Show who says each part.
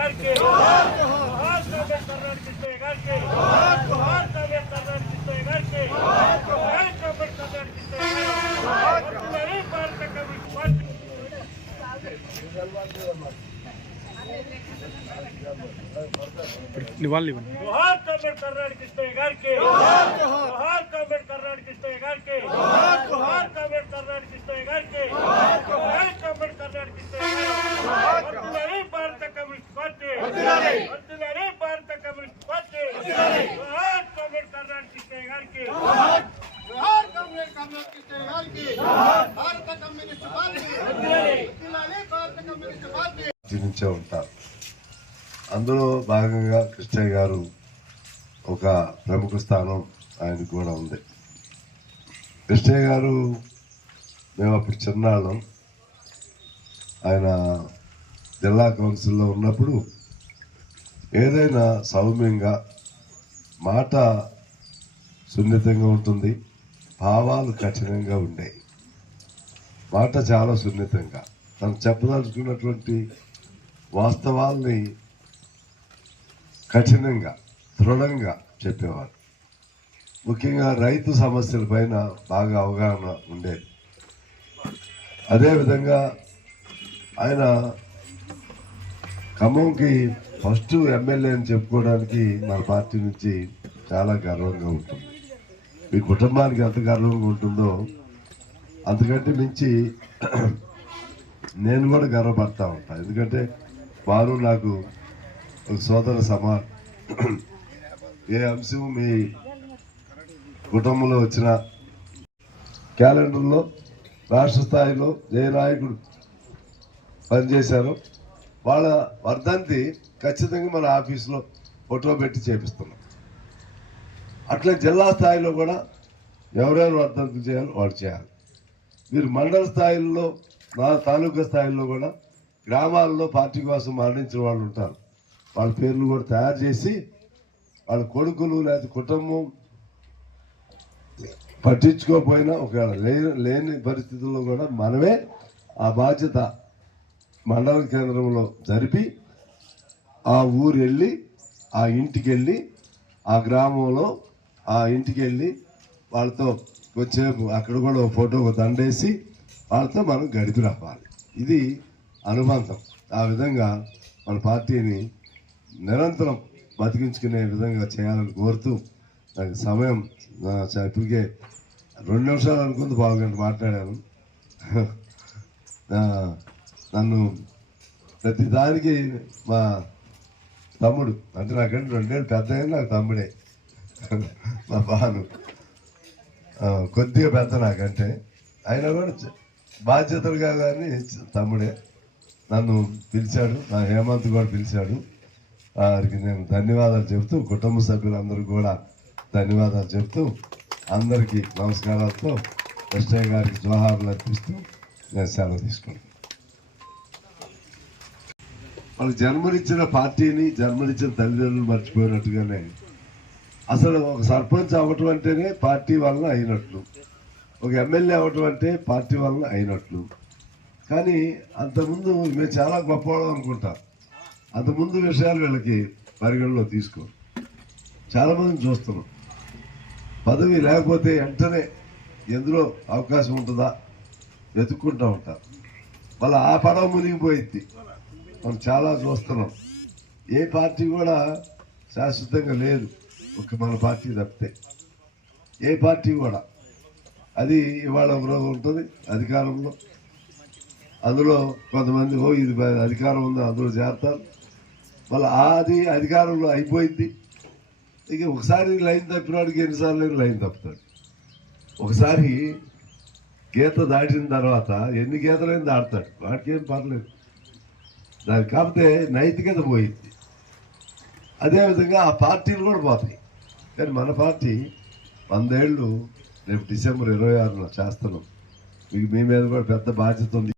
Speaker 1: గారికి జోహార్ కామ్రేడ్ కర్నాటక కృష్ణయ్య గారికి జోహార్ కామ్రేడ్ కర్నాటక కృష్ణయ్య గారికి జోహార్ కామ్రేడ్ కర్నాటక కృష్ణయ్య గారికి వర్ధిల్లాలి భారత కమ్యూనిస్ట్ పార్టీ
Speaker 2: నివాళులు ఇవ్వండి
Speaker 1: జోహార్ కామ్రేడ్ కర్నాటక కృష్ణయ్య గారికి జోహార్ కామ్రేడ్ కర్నాటక కృష్ణయ్య గారికి జోహార్ కామ్రేడ్ కర్నాటక కృష్ణయ్య గారికి జోహార్ కామ్రేడ్ కర్నాటక కృష్ణయ్య గారికి వర్ధిల్లాలి భారత కమ్యూనిస్ట్ పార్టీ వర్ధిల్లాలి భారత కమ్యూనిస్ట్ పార్టీ జోహార్ కామ్రేడ్ కర్నాటక కృష్ణయ్య గారికి
Speaker 3: జోహార్ కామ్రేడ్ కమ్యూనిస్ట్ గారికి భారత కమ్యూనిస్ట్ పార్టీ వర్ధిల్లాలి భారత కమ్యూనిస్ట్ పార్టీ
Speaker 4: జీవించే ఉంటారు. అందులో భాగంగా కృష్ణయ్య గారు ఒక ప్రముఖ స్థానం ఆయనకు కూడా ఉంది. కృష్ణయ్య గారు మేము అప్పుడు చిన్నాళ్ళం. ఆయన జిల్లా కౌన్సిల్లో ఉన్నప్పుడు ఏదైనా సౌమ్యంగా మాట సున్నితంగా ఉంటుంది. భావాలు కఠినంగా ఉండేవి మాట చాలా సున్నితంగా. తను చెప్పదలుచుకున్నటువంటి వాస్తవాల్ని కఠినంగా దృఢంగా చెప్పేవారు. ముఖ్యంగా రైతు సమస్యల పైన బాగా అవగాహన ఉండేది. అదేవిధంగా ఆయన ఖమ్మంకి ఫస్ట్ ఎమ్మెల్యే అని చెప్పుకోవడానికి మన పార్టీ నుంచి చాలా గర్వంగా ఉంటుంది. మీ కుటుంబానికి ఎంత గర్వంగా ఉంటుందో అంతకంటే మించి నేను కూడా గర్వపడతా ఉంటా. ఎందుకంటే వారు నాకు ఒక సోదర సమాన్. ఏ అంశం మీ కుటుంబంలో వచ్చిన క్యాలెండర్లో రాష్ట్ర స్థాయిలో ఏ నాయకుడు పనిచేశారో వాళ్ళ వర్ధంతి ఖచ్చితంగా మన ఆఫీసులో ఫోటో పెట్టి చేపిస్తున్నాం. అట్లే జిల్లా స్థాయిలో కూడా ఎవరెవరు వర్ధంతులు చేయాలో వాళ్ళు చేయాలి. మీరు మండల స్థాయిల్లో నా తాలూకా స్థాయిలో కూడా గ్రామాల్లో పార్టీ కోసం మరణించిన వాళ్ళు ఉంటారు. వాళ్ళ పేర్లు కూడా తయారు చేసి వాళ్ళ కొడుకులు లేదా కుటుంబం పట్టించుకోకపోయినా ఒకవేళ లేని లేని పరిస్థితుల్లో కూడా మనమే ఆ బాధ్యత మండల కేంద్రంలో జరిపి ఆ ఊరు వెళ్ళి ఆ ఇంటికి వెళ్ళి ఆ గ్రామంలో ఆ ఇంటికి వెళ్ళి వాళ్ళతో వచ్చేపు అక్కడ కూడా ఒక ఫోటో ఒక దండేసి వాళ్ళతో మనం గడిపి రావాలి. ఇది అనుబంధం. ఆ విధంగా మన పార్టీని నిరంతరం బతికించుకునే విధంగా చేయాలని కోరుతూ నాకు సమయం ఇప్పటికే రెండు నిమిషాలు అనుకుంది పావుగంట మాట్లాడాను. నన్ను ప్రతి దానికి మా తమ్ముడు అంటే నాకంటే రెండేళ్ళు పెద్ద నాకు తమ్ముడే. మా బాను కొద్దిగా పెద్ద నాకంటే. అయినా కూడా బాధ్యతలుగా కానీ తమ్ముడే. నన్ను పిలిచాడు నా హేమంత్ కూడా పిలిచాడు. వారికి నేను ధన్యవాదాలు చెప్తూ కుటుంబ సభ్యులందరూ కూడా ధన్యవాదాలు చెప్తూ అందరికీ నమస్కారాలతో కృష్ణయ్య గారికి జోహార్లు అర్పిస్తూ నేను సెలవు తీసుకుంటాను వాళ్ళు జన్మనిచ్చిన పార్టీని జన్మనిచ్చిన తల్లిదండ్రులు మర్చిపోయినట్టుగానే అసలు ఒక సర్పంచ్ అవ్వటం అంటేనే పార్టీ వలన అయినట్లు. ఒక ఎమ్మెల్యే అవ్వటం అంటే పార్టీ వలన అయినట్లు. కానీ అంతకుముందు మేము చాలా గొప్పవాళ్ళం అనుకుంటాం. అంతకుముందు విషయాలు వీళ్ళకి పరిగణలో తీసుకో. చాలామంది చూస్తున్నాం పదవి లేకపోతే వెంటనే ఎందులో అవకాశం ఉంటుందా? వెతుక్కుంటూ ఉంటారు వాళ్ళ ఆ పడవ మునిగిపోయింది. మనం చాలా చూస్తున్నాం. ఏ పార్టీ కూడా శాశ్వతంగా లేదు. మన పార్టీ తప్పితే. ఏ పార్టీ కూడా. అది ఇవాళ ఒక రోజు ఉంటుంది అధికారంలో. అందులో కొంతమంది ఓ ఇది అధికారం ఉందో అందులో చేరతారు మళ్ళీ అది అధికారంలో అయిపోయింది. ఇక ఒకసారి లైన్ తప్పినాడికి ఎన్నిసార్లు లైన్ తప్పుతాడు. ఒకసారి గీత దాటిన తర్వాత ఎన్ని గీతలైనా దాడతాడు వాడికి ఏం పర్లేదు. దానికి కాకపోతే నైతికత పోయింది. అదేవిధంగా ఆ పార్టీలు కూడా పోతాయి. కానీ మన పార్టీ వందేళ్ళు రేపు డిసెంబర్ ఇరవై ఆరున చేస్తున్నాం. మీకు మీ మీద కూడా పెద్ద బాధ్యత ఉంది.